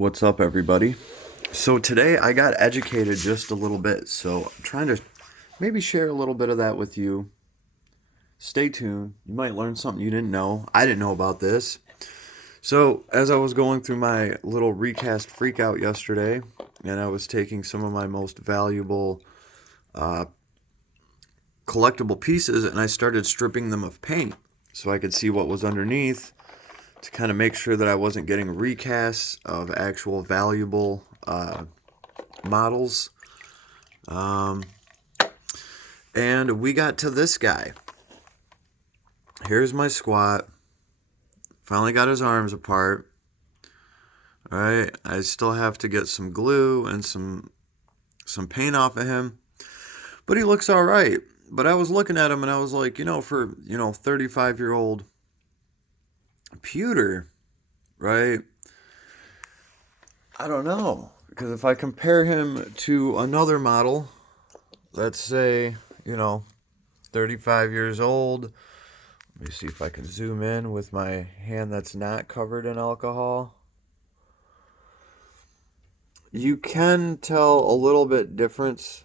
What's up, everybody? So today I got educated just a little bit, so I'm trying to maybe share a little bit of that with you. Stay tuned. You might learn something you didn't know. I didn't know about this. So, as I was going through my little recast freakout yesterday, and I was taking some of my most valuable collectible pieces and I started stripping them of paint so I could see what was underneath to kind of make sure that I wasn't getting recasts of actual valuable models. And we got to this guy. Here's my squat. Finally got his arms apart. All right, I still have to get some glue and some paint off of him, but he looks all right. But I was looking at him and I was like, for 35-year-old pewter, right? I don't know, because if I compare him to another model, let's say 35 years old. Let me see if I can zoom in with my hand that's not covered in alcohol. You can tell a little bit difference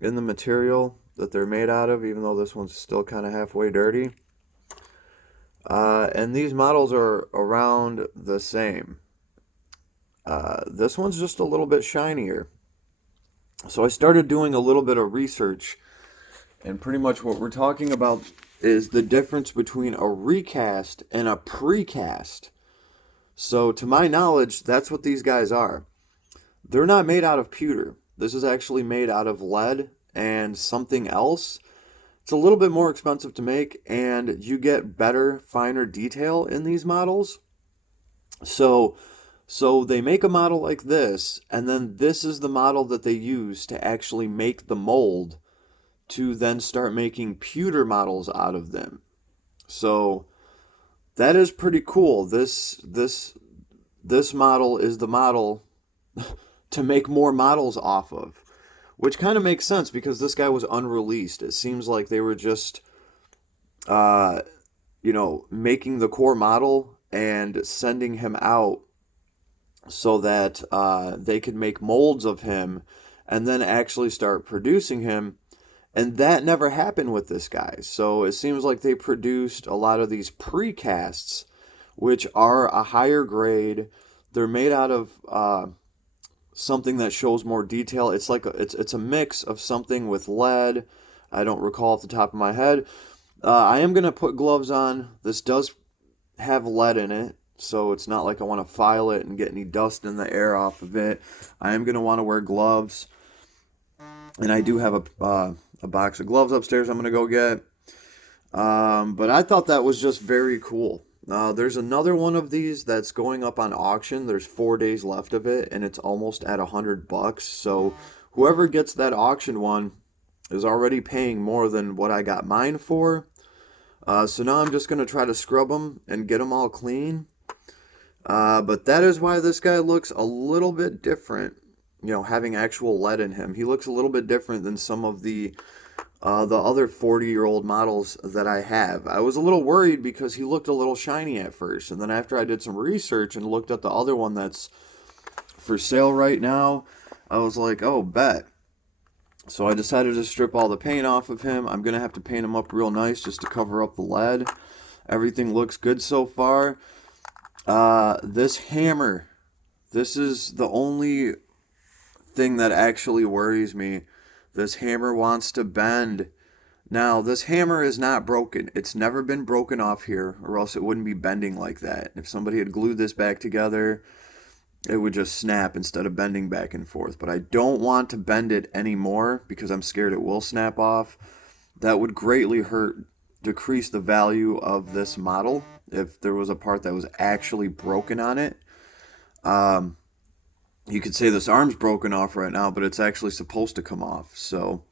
in the material that they're made out of, even though this one's still kind of halfway dirty. And these models are around the same. This one's just a little bit shinier. So I started doing a little bit of research, and pretty much what we're talking about is the difference between a recast and a precast. So to my knowledge, that's what these guys are. They're not made out of pewter. This is actually made out of lead and something else. It's a little bit more expensive to make, and you get better, finer detail in these models. So they make a model like this, and then this is the model that they use to actually make the mold to then start making pewter models out of them. So that is pretty cool. This model is the model to make more models off of, which kind of makes sense because this guy was unreleased. It seems like they were just making the core model and sending him out so that they could make molds of him and then actually start producing him. And that never happened with this guy. So it seems like they produced a lot of these precasts, which are a higher grade. They're made out of something that shows more detail. It's like it's a mix of something with lead. I don't recall off the top of my head. I am gonna put gloves on. This does have lead in it, so it's not like I want to file it and get any dust in the air off of it. I am gonna want to wear gloves, and I do have a box of gloves upstairs I'm gonna go get. But I thought that was just very cool. There's another one of these that's going up on auction. There's 4 days left of it, and it's almost at $100. So whoever gets that auction one is already paying more than what I got mine for. So now I'm just gonna try to scrub them and get them all clean. But that is why this guy looks a little bit different. Having actual lead in him, he looks a little bit different than some of the other 40-year-old models that I have. I was a little worried because he looked a little shiny at first, and then after I did some research and looked at the other one that's for sale right now, I was like, oh, bet. So I decided to strip all the paint off of him. I'm going to have to paint him up real nice just to cover up the lead. Everything looks good so far. This hammer, this is the only thing that actually worries me. This hammer wants to bend. Now, this hammer is not broken. It's never been broken off here, or else it wouldn't be bending like that. If somebody had glued this back together, it would just snap instead of bending back and forth. But I don't want to bend it anymore because I'm scared it will snap off. That would greatly decrease the value of this model if there was a part that was actually broken on it. You could say this arm's broken off right now, but it's actually supposed to come off. So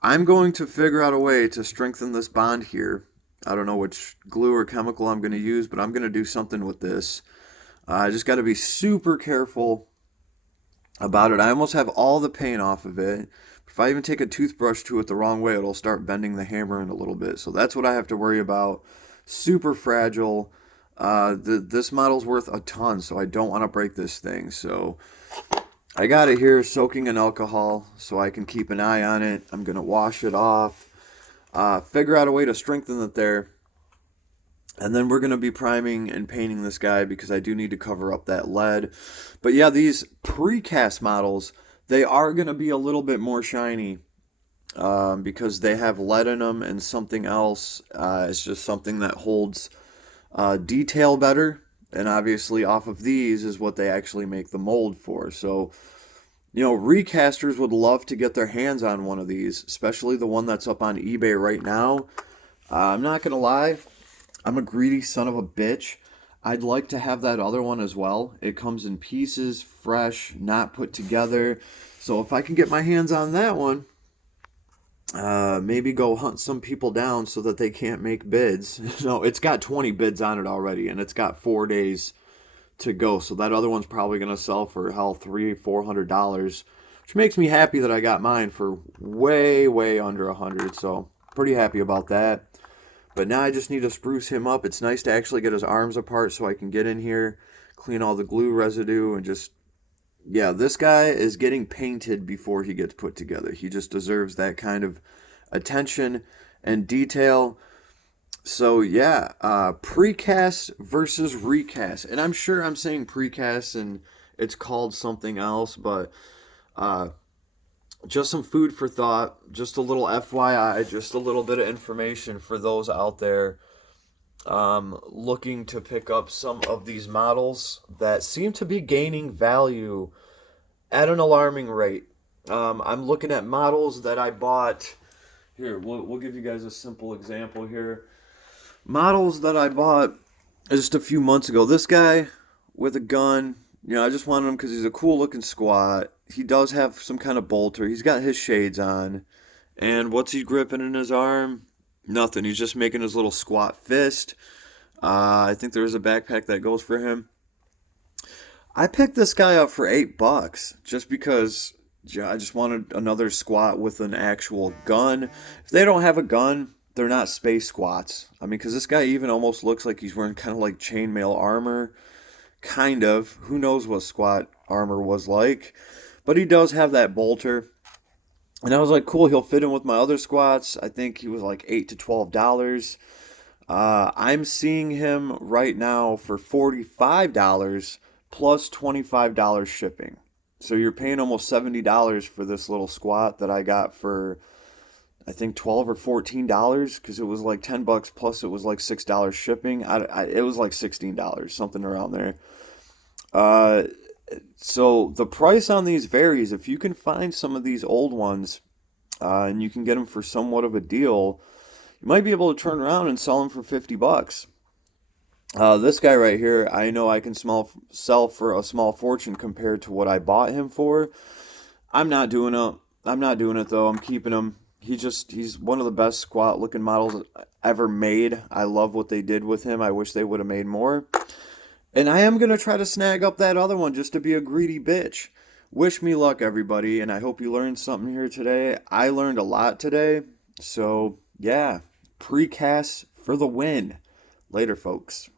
I'm going to figure out a way to strengthen this bond here. I don't know which glue or chemical I'm going to use, but I'm going to do something with this. I just got to be super careful about it. I almost have all the paint off of it. If I even take a toothbrush to it the wrong way, it'll start bending the hammer in a little bit. So that's what I have to worry about. Super fragile. This model's worth a ton, so I don't want to break this thing. So I got it here soaking in alcohol so I can keep an eye on it. I'm going to wash it off, figure out a way to strengthen it there. And then we're going to be priming and painting this guy because I do need to cover up that lead. But yeah, these precast models, they are going to be a little bit more shiny because they have lead in them and something else. It's just something that holds detail better. And obviously, off of these is what they actually make the mold for. So, recasters would love to get their hands on one of these, especially the one that's up on eBay right now. I'm not going to lie, I'm a greedy son of a bitch. I'd like to have that other one as well. It comes in pieces, fresh, not put together. So if I can get my hands on that one, maybe go hunt some people down so that they can't make bids. No, it's got 20 bids on it already, and it's got 4 days to go. So that other one's probably gonna sell for hell $300-400, which makes me happy that I got mine for way under 100. So pretty happy about that. But now I just need to spruce him up. It's nice to actually get his arms apart so I can get in here, clean all the glue residue, and just, yeah, this guy is getting painted before he gets put together. He just deserves that kind of attention and detail. So yeah, precast versus recast. And I'm sure I'm saying precast and it's called something else, but uh, just some food for thought, just a little FYI, just a little bit of information for those out there looking to pick up some of these models that seem to be gaining value at an alarming rate. I'm looking at models that I bought. Here, we'll give you guys a simple example here. Models that I bought just a few months ago. This guy with a gun, I just wanted him because he's a cool looking squat. He does have some kind of bolter. He's got his shades on. And what's he gripping in his arm? Nothing. He's just making his little squat fist. I think there is a backpack that goes for him. I picked this guy up for $8 just because I just wanted another squat with an actual gun. If they don't have a gun, they're not space squats. I mean, because this guy even almost looks like he's wearing kind of like chainmail armor. Kind of. Who knows what squat armor was like. But he does have that bolter. And I was like, cool, he'll fit in with my other squats. I think he was like $8 to $12. I'm seeing him right now for $45 plus $25 shipping. So you're paying almost $70 for this little squat that I got for, I think, $12 or $14 because it was like $10 plus it was like $6 shipping. It was like $16, something around there. So the price on these varies. If you can find some of these old ones and you can get them for somewhat of a deal, you might be able to turn around and sell them for $50. This guy right here, I know I can sell for a small fortune compared to what I bought him for. I'm not doing it. I'm not doing it though. I'm keeping him. He's one of the best squat looking models ever made. I love what they did with him. I wish they would have made more. And I am going to try to snag up that other one just to be a greedy bitch. Wish me luck, everybody, and I hope you learned something here today. I learned a lot today. So, yeah, precast for the win. Later, folks.